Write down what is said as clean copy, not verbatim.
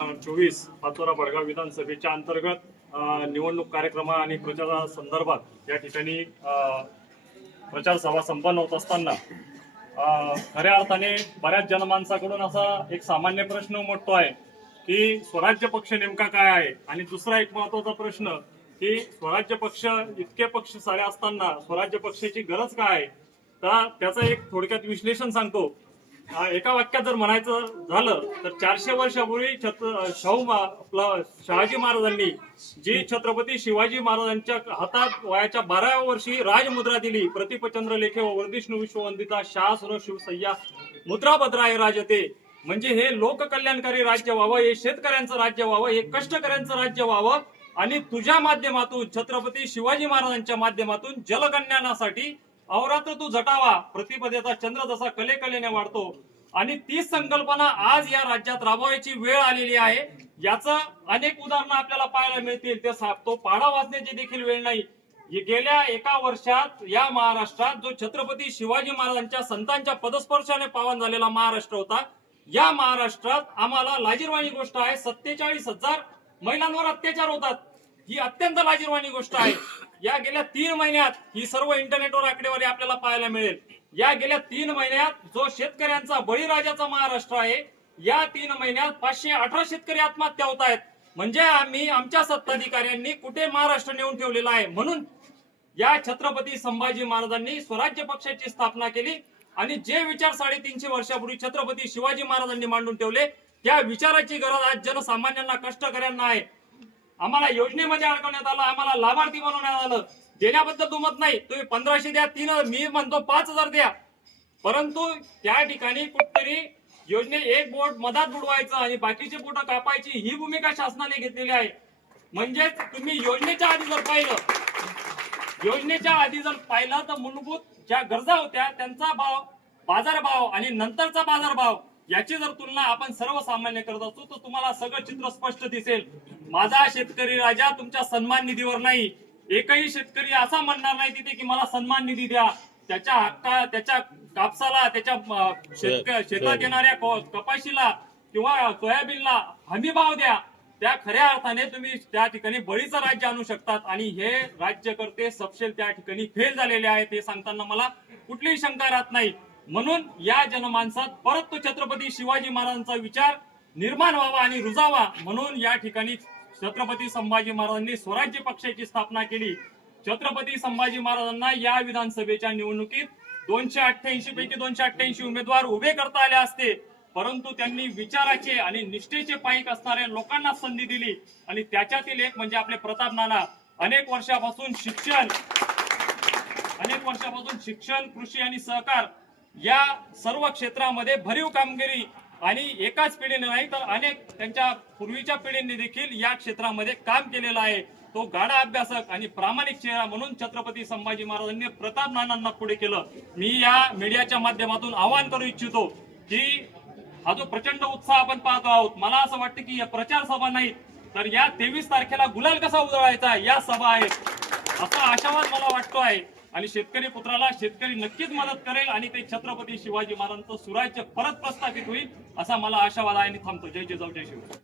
24 पाचोरा बडगाव विधानसभेच्या अंतर्गत निवडणूक कार्यक्रम आणि प्रचारासंदर्भात या ठिकाणी प्रचार सभा संपन्न होत असताना खऱ्या अर्थाने बऱ्याच जनमानसाकडून असा एक सामान्य प्रश्न उमटतो आहे की स्वराज्य पक्ष नेमका काय आहे। आणि दुसरा एक महत्त्वाचा प्रश्न की स्वराज्य पक्ष इतके पक्ष सारे असताना स्वराज्य पक्षाची गरज काय आहे। तर त्याचं एक थोडक्यात विश्लेषण सांगतो। एका वाक्यात जर म्हणायचं झालं तर 400 वर्षापूर्वी शहाजी महाराजांनी जी छत्रपती शिवाजी महाराजांच्या हातात वयाच्या 12व्या वर्षी राजमुद्रा दिली, प्रतिपचंद्र लेखे व वर्धिष्णू विश्ववंदिता शाह सुर शिवसय्या मुद्रा भद्राय राजते, म्हणजे हे लोककल्याणकारी राज्य व्हावं, हे शेतकऱ्यांचं राज्य व्हावं, हे कष्टकऱ्यांचं राज्य व्हावं आणि तुझ्या माध्यमातून छत्रपती शिवाजी महाराजांच्या माध्यमातून जलकल्याणासाठी अवरात्र तू झटावा, प्रतिपदेचा चंद्र जसा कलेकलेने वाढतो आणि तीच संकल्पना आज या राज्यात राबवायची वेळ आलेली आहे। याचं अनेक उदाहरणं आपल्याला पाहायला मिळतील। तो पाढा वाचण्याची देखील वेळ नाही। गेल्या एका वर्षात या महाराष्ट्रात जो छत्रपती शिवाजी महाराजांच्या संतांच्या पदस्पर्शाने पावन झालेला महाराष्ट्र होता, या महाराष्ट्रात आम्हाला लाजिरवाणी गोष्ट आहे 47,000 महिलांवर अत्याचार होतात। ही अत्यंत लाजिरवाणी गोष्ट आहे। या गेल्या 3 महिन्यात ही सर्व इंटरनेटवर आकडेवारी आपल्याला पाहायला मिळेल। या गेल्या 3 महिन्यात जो शेतकऱ्यांचा बळीराजाचा महाराष्ट्र आहे, या 3 महिन्यात 518 शेतकरी आत्महत्या होत आहेत। म्हणजे आमच्या सत्ताधिकाऱ्यांनी कुठे महाराष्ट्र नेऊन ठेवलेला आहे। म्हणून या छत्रपती संभाजी महाराजांनी स्वराज्य पक्षाची स्थापना केली आणि जे विचार 350 वर्षापूर्वी छत्रपती शिवाजी महाराजांनी मांडून ठेवले, त्या विचाराची गरज आज जनसामान्यांना कष्टकऱ्यांना आहे। आम्हाला योजनेमध्ये अडकवण्यात आलं, आम्हाला लाभार्थी बनवण्यात आलं। देण्याबद्दल दुमत नाही, तुम्ही 1500 द्या, 3 मी म्हणतो 5000 द्या, परंतु त्या ठिकाणी कुठतरी योजने एक बोट मधात बुडवायचं आणि बाकीचे बोट कापायची ही भूमिका शासनाने घेतलेली आहे। म्हणजे तुम्ही योजनेच्या आधी जर पाहिलं तर मूलभूत ज्या गरजा होत्या त्यांचा भाव, बाजारभाव आणि नंतरचा बाजारभाव याची जर तुलना आपण सर्वसामान्य करत असतो तर तुम्हाला सगळं चित्र स्पष्ट दिसेल। माझा शेतकरी राजा तुमच्या सन्मान निधीवर नाही। एकही शेतकरी असा म्हणणार नाही तिथे की मला सन्मान निधी द्या। त्याच्या हक्का, त्याच्या कापसाला, त्याच्या शेतात येणाऱ्या कपाशीला किंवा सोयाबीनला हमी भाव द्या। त्या खऱ्या अर्थाने तुम्ही त्या ठिकाणी बळीचं राज्य आणू शकतात आणि हे राज्यकर्ते सपशेल त्या ठिकाणी फेल झालेले आहेत, हे सांगताना मला कुठलीही शंका राहत नाही। म्हणून या जनमानसात परत तो छत्रपती शिवाजी महाराजांचा विचार निर्माण व्हावा आणि रुजावा, म्हणून या ठिकाणी छत्रपती संभाजी महाराजांनी स्वराज्य पक्षाची स्थापना केली। छत्रपती संभाजी महाराजांना या विधानसभेच्या निवडणुकीत 288 पैकी 288 उमेदवार उभे करता आले असते, परंतु त्यांनी विचाराचे आणि निष्ठेचे पाईक असणाऱ्या लोकांना संधी दिली आणि त्याच्यातील एक म्हणजे आपले प्रताप नाना। अनेक वर्षापासून शिक्षण, कृषी आणि सहकार या सर्व क्षेत्रामध्ये भरीव कामगिरी आणि एकाच पिढीने नाही तर अनेक त्यांच्या पूर्वीच्या पिढींनी देखील या क्षेत्रामध्ये काम केलेलं आहे। तो गाढा अभ्यासक आणि प्रामाणिक चेहरा म्हणून छत्रपती संभाजी महाराजांनी प्रताप नानांना पुढे केलं। मी या मीडियाच्या माध्यमातून आवाहन करू इच्छितो की हा जो प्रचंड उत्साह आपण पाहतो आहोत, मला असं वाटतं की या प्रचार सभा नाही तर या 23 तारखेला गुलाल कसा उधळायचा या सभा आहेत असा आशावाद मला वाटतो आहे। आणि शेतकरी पुत्राला शेतकरी नक्कीच मदत करेल आणि ते छत्रपती शिवाजी महाराजांचं सुराज्य परत प्रस्थापित होईल असा मला आशावाद आहे। आणि थांबतो। जय जिजाऊ, जय शिवराय।